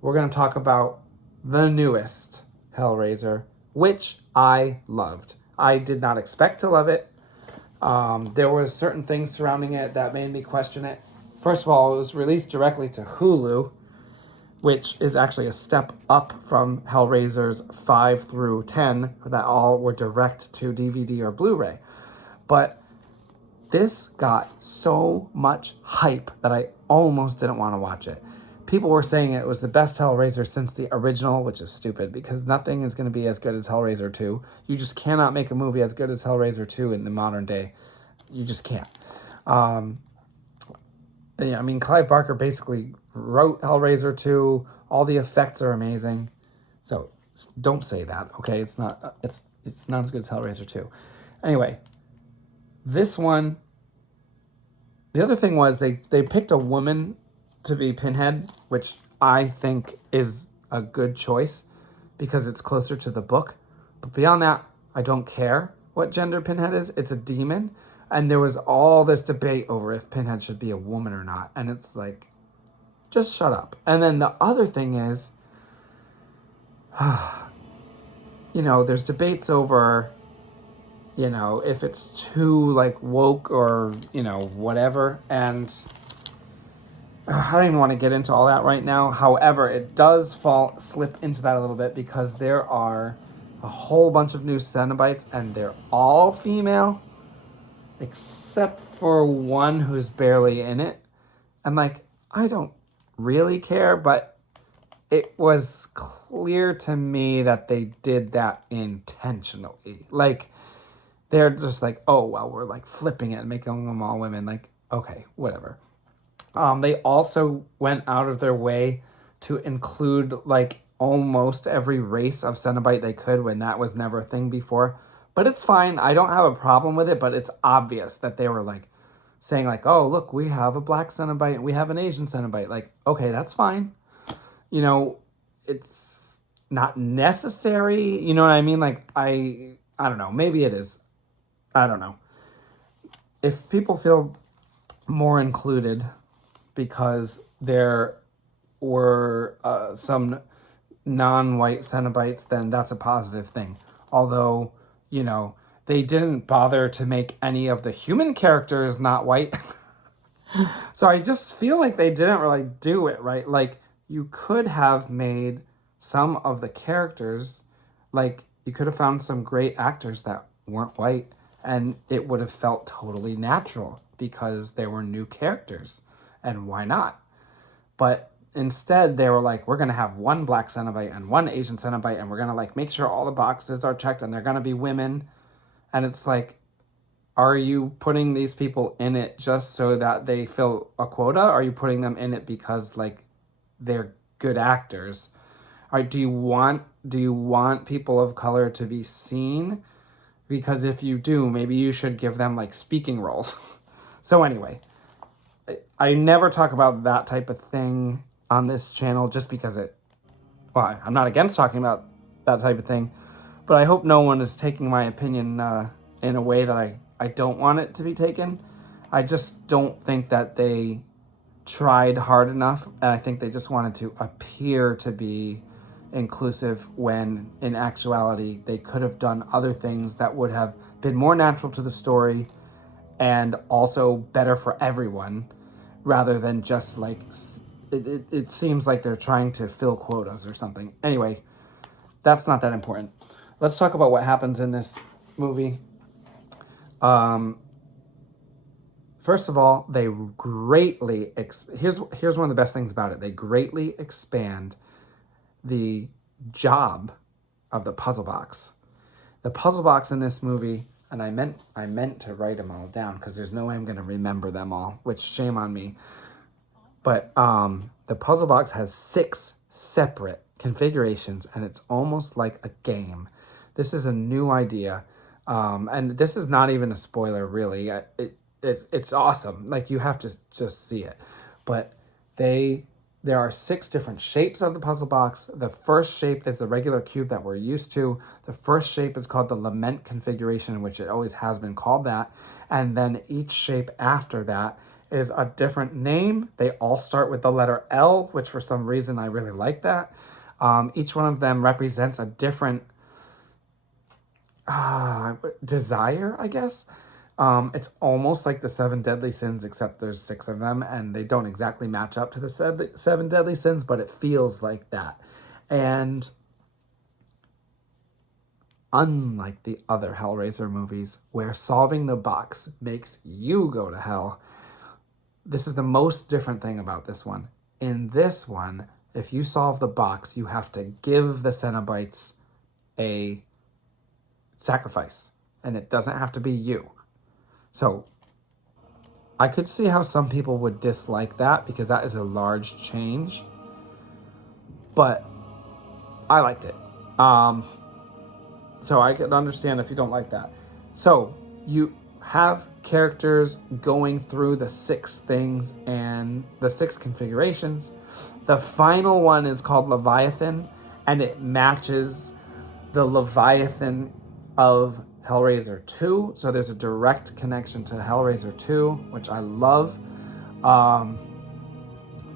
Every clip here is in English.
we're going to talk about the newest Hellraiser, which I loved. I did not expect to love it. There were certain things surrounding it that made me question it. First of all, it was released directly to Hulu, which is actually a step up from Hellraiser's 5 through 10 that all were direct to DVD or Blu-ray. But this got so much hype that I almost didn't want to watch it. People were saying it was the best Hellraiser since the original, which is stupid because nothing is going to be as good as Hellraiser 2. You just cannot make a movie as good as Hellraiser 2 in the modern day. You just can't. Yeah, I mean, Clive Barker basically wrote Hellraiser 2. All the effects are amazing. So don't say that, okay? It's not as good as Hellraiser 2. Anyway, this one, the other thing was they picked a woman to be Pinhead, which I think is a good choice because it's closer to the book. But beyond that, I don't care what gender Pinhead is. It's a demon. And there was all this debate over if Pinhead should be a woman or not. And it's like, just shut up. And then the other thing is, there's debates over, if it's too, woke or, whatever. And I don't even want to get into all that right now. However, it does slip into that a little bit because there are a whole bunch of new Cenobites and they're all female. Except for one who's barely in it. And I don't really care, but it was clear to me that they did that intentionally. They're just oh, well, we're flipping it and making them all women. Okay, whatever. They also went out of their way to include almost every race of Cenobite they could when that was never a thing before. But it's fine. I don't have a problem with it, but it's obvious that they were saying oh, look, we have a black Cenobite and we have an Asian Cenobite. Okay, that's fine. It's not necessary. You know what I mean? I don't know. Maybe it is. I don't know. If people feel more included because there were some non-white Cenobites, then that's a positive thing. Although, they didn't bother to make any of the human characters not white. So I just feel like they didn't really do it right. You could have made some of the characters, you could have found some great actors that weren't white and it would have felt totally natural because they were new characters. And why not? But instead, they were we're going to have one black Cenobite and one Asian Cenobite, and we're going to make sure all the boxes are checked, and they're going to be women. And it's are you putting these people in it just so that they fill a quota? Or are you putting them in it because they're good actors? Or do you want people of color to be seen? Because if you do, maybe you should give them speaking roles. So anyway, I never talk about that type of thing on this channel just because I'm not against talking about that type of thing, but I hope no one is taking my opinion in a way that I don't want it to be taken. I just don't think that they tried hard enough, and I think they just wanted to appear to be inclusive when in actuality they could have done other things that would have been more natural to the story and also better for everyone rather than just it seems like they're trying to fill quotas or something. Anyway, that's not that important. Let's talk about what happens in this movie. First of all, they greatly here's one of the best things about it. They greatly expand the job of the puzzle box. The puzzle box in this movie, and I meant to write them all down because there's no way I'm going to remember them all, which shame on me. But the puzzle box has 6 separate configurations, and it's almost like a game. This is a new idea, and this is not even a spoiler, really. It's awesome. You have to just see it. But there are 6 different shapes of the puzzle box. The first shape is the regular cube that we're used to. The first shape is called the lament configuration, which it always has been called that. And then each shape after that is a different name. They all start with the letter L, which for some reason I really like that. Each one of them represents a different desire, I guess. It's almost like the 7 deadly sins, except there's 6 of them, and they don't exactly match up to the 7 deadly sins, but it feels like that. And unlike the other Hellraiser movies, where solving the box makes you go to hell, this is the most different thing about this one. In this one, if you solve the box, you have to give the Cenobites a sacrifice, and it doesn't have to be you. So I could see how some people would dislike that because that is a large change, but I liked it. So I could understand if you don't like that. So you have characters going through the 6 things and the 6 configurations. The final one is called Leviathan, and it matches the Leviathan of Hellraiser 2. So there's a direct connection to Hellraiser 2, which I love. I'm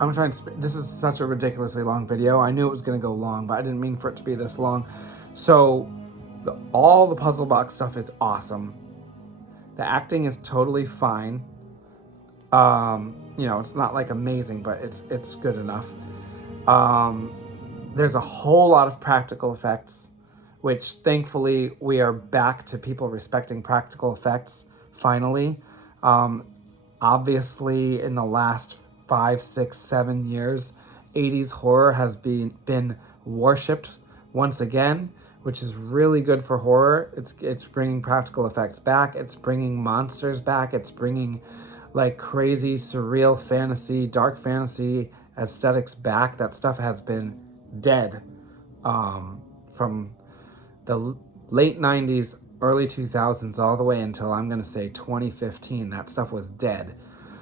trying to... This is such a ridiculously long video. I knew it was going to go long, but I didn't mean for it to be this long. So all the puzzle box stuff is awesome. The acting is totally fine. You know, it's not like amazing, but it's good enough. There's a whole lot of practical effects, which thankfully we are back to people respecting practical effects finally. Obviously, in the last 5, 6, 7 years, 80s horror has been worshipped once again, which is really good for horror. It's bringing practical effects back. It's bringing monsters back. It's bringing like crazy, surreal fantasy, dark fantasy aesthetics back. That stuff has been dead from the late 90s, early 2000s, all the way until I'm going to say 2015. That stuff was dead.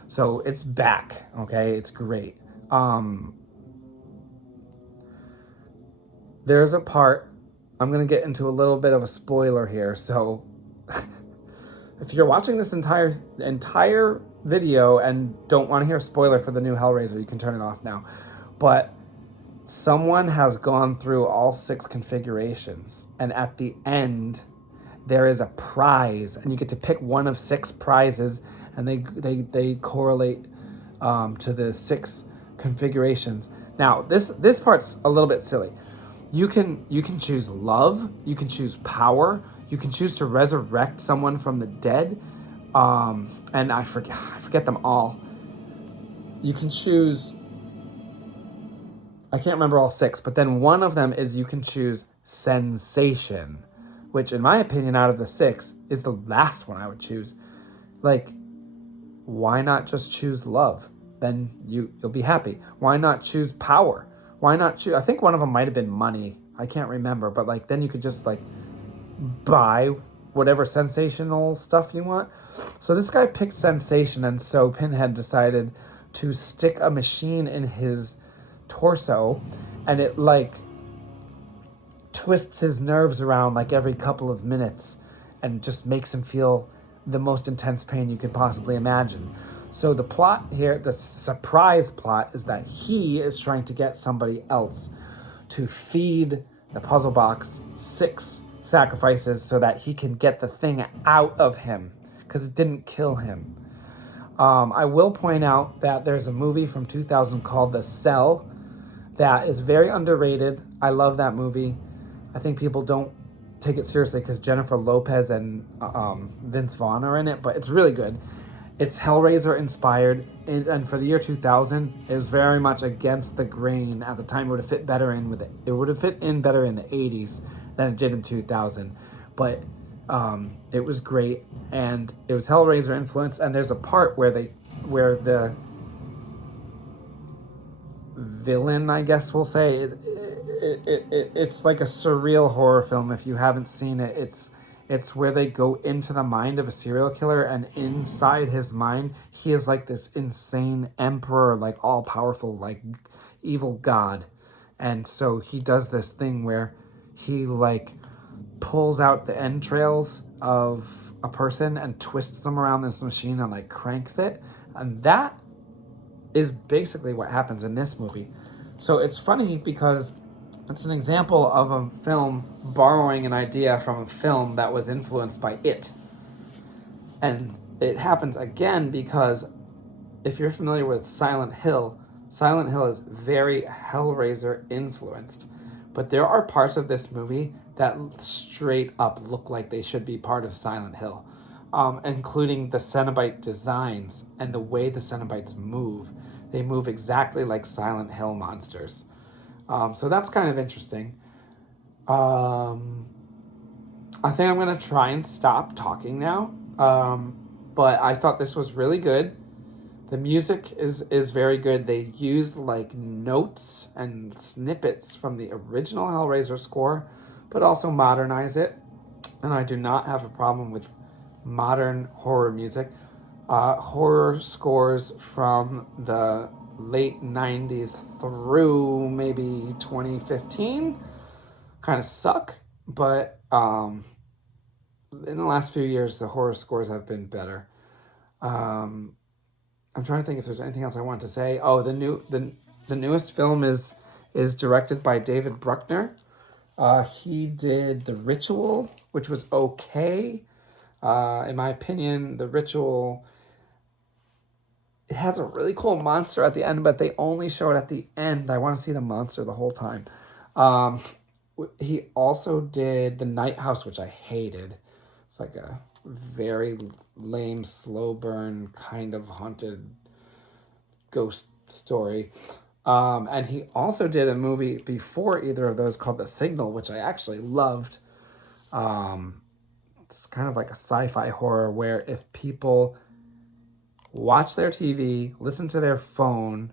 So it's back, okay? It's great. There's a part... I'm going to get into a little bit of a spoiler here, so if you're watching this entire video and don't want to hear a spoiler for the new Hellraiser, you can turn it off now. But someone has gone through all 6 configurations, and at the end, there is a prize, and you get to pick one of 6 prizes, and they correlate to the 6 configurations. Now, this part's a little bit silly. You can choose love, you can choose power, you can choose to resurrect someone from the dead, and I forget them all. You can choose, I can't remember all 6, but then one of them is you can choose sensation, which in my opinion out of the 6 is the last one I would choose. Like, why not just choose love? Then you'll be happy. Why not choose power? Why not choose? I think one of them might have been money. I can't remember, but like then you could just like buy whatever sensational stuff you want. So this guy picked sensation, and so Pinhead decided to stick a machine in his torso, and it like twists his nerves around like every couple of minutes and just makes him feel the most intense pain you could possibly imagine. So the plot here, the surprise plot, is that he is trying to get somebody else to feed the puzzle box 6 sacrifices so that he can get the thing out of him, because it didn't kill him. I will point out that there's a movie from 2000 called The Cell that is very underrated. I love that movie. I think people don't take it seriously because Jennifer Lopez and Vince Vaughn are in it, but it's really good. It's Hellraiser inspired, and for the year 2000, it was very much against the grain. At the time, it would have fit better in with it. It would have fit in better in the 80s than it did in 2000. But it was great, and it was Hellraiser influenced. And there's a part where the villain, I guess we'll say, it's like a surreal horror film. If you haven't seen it, it's where they go into the mind of a serial killer, and inside his mind, he is like this insane emperor, like all-powerful, like evil god. And so he does this thing where he like pulls out the entrails of a person and twists them around this machine and like cranks it. And that is basically what happens in this movie. So it's funny because it's an example of a film borrowing an idea from a film that was influenced by it. And it happens again because if you're familiar with Silent Hill is very Hellraiser influenced. But there are parts of this movie that straight up look like they should be part of Silent Hill, including the Cenobite designs and the way the Cenobites move. They move exactly like Silent Hill monsters. So that's kind of interesting. I think I'm going to try and stop talking now. But I thought this was really good. The music is very good. They used like notes and snippets from the original Hellraiser score, but also modernize it. And I do not have a problem with modern horror music. Horror scores from the late 90s through maybe 2015 kind of suck, but in the last few years, the horror scores have been better. I'm trying to think if there's anything else I want to say. Oh, the newest film is directed by David Bruckner. He did The Ritual, which was okay. In my opinion, The Ritual, it has a really cool monster at the end, but they only show it at the end. I want to see the monster the whole time. He also did The Night House, which I hated. It's like a very lame, slow burn, kind of haunted ghost story. And he also did a movie before either of those called The Signal, which I actually loved. It's kind of like a sci-fi horror where if people watch their TV, listen to their phone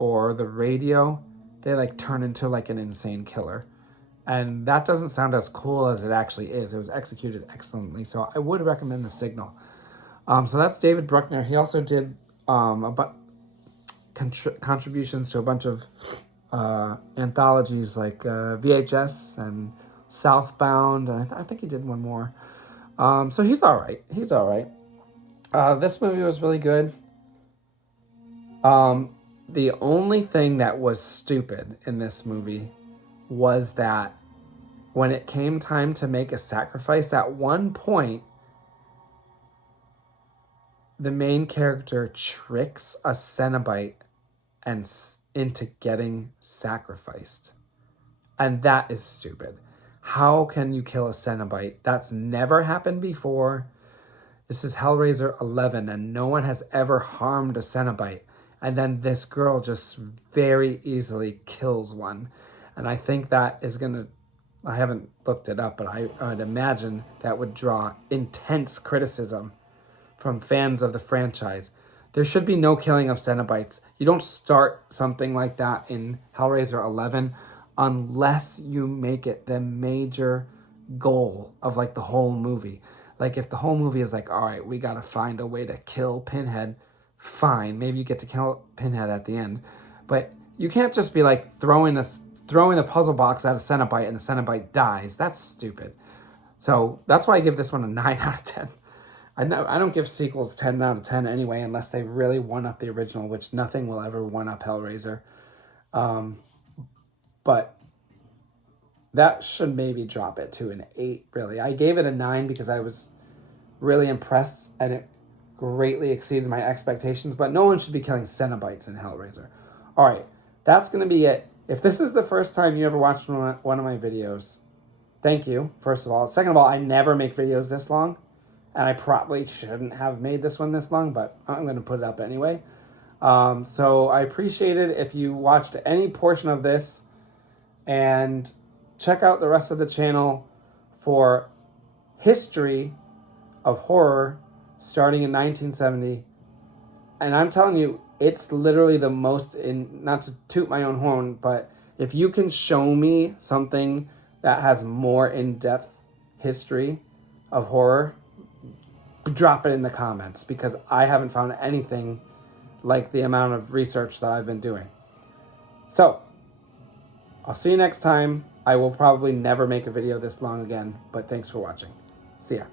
or the radio, they like turn into like an insane killer. And that doesn't sound as cool as it actually is. It was executed excellently. So I would recommend The Signal. So that's David Bruckner. He also did contributions to a bunch of anthologies like VHS and Southbound. And I think he did one more. So he's all right. This movie was really good. The only thing that was stupid in this movie was that when it came time to make a sacrifice, at one point, the main character tricks a Cenobite into getting sacrificed. And that is stupid. How can you kill a Cenobite? That's never happened before. This is Hellraiser 11, and no one has ever harmed a Cenobite. And then this girl just very easily kills one. And I think that is going to, I haven't looked it up, but I would imagine that would draw intense criticism from fans of the franchise. There should be no killing of Cenobites. You don't start something like that in Hellraiser 11 unless you make it the major goal of like the whole movie. Like if the whole movie is like, all right, we got to find a way to kill Pinhead, fine. Maybe you get to kill Pinhead at the end. But you can't just be like throwing the puzzle box at a Cenobite and the Cenobite dies. That's stupid. So that's why I give this one a 9 out of 10. I don't give sequels 10 out of 10 anyway, unless they really one-up the original, which nothing will ever one-up Hellraiser. But that should maybe drop it to an 8, really. I gave it a 9 because I was really impressed and it greatly exceeded my expectations, but no one should be killing Cenobites in Hellraiser. All right, that's going to be it. If this is the first time you ever watched one of my videos, thank you, first of all. Second of all, I never make videos this long, and I probably shouldn't have made this one this long, but I'm going to put it up anyway. So I appreciate it if you watched any portion of this, and check out the rest of the channel for history of horror starting in 1970. And I'm telling you, it's literally the most, not to toot my own horn, but if you can show me something that has more in-depth history of horror, drop it in the comments, because I haven't found anything like the amount of research that I've been doing. So, I'll see you next time. I will probably never make a video this long again, but thanks for watching. See ya.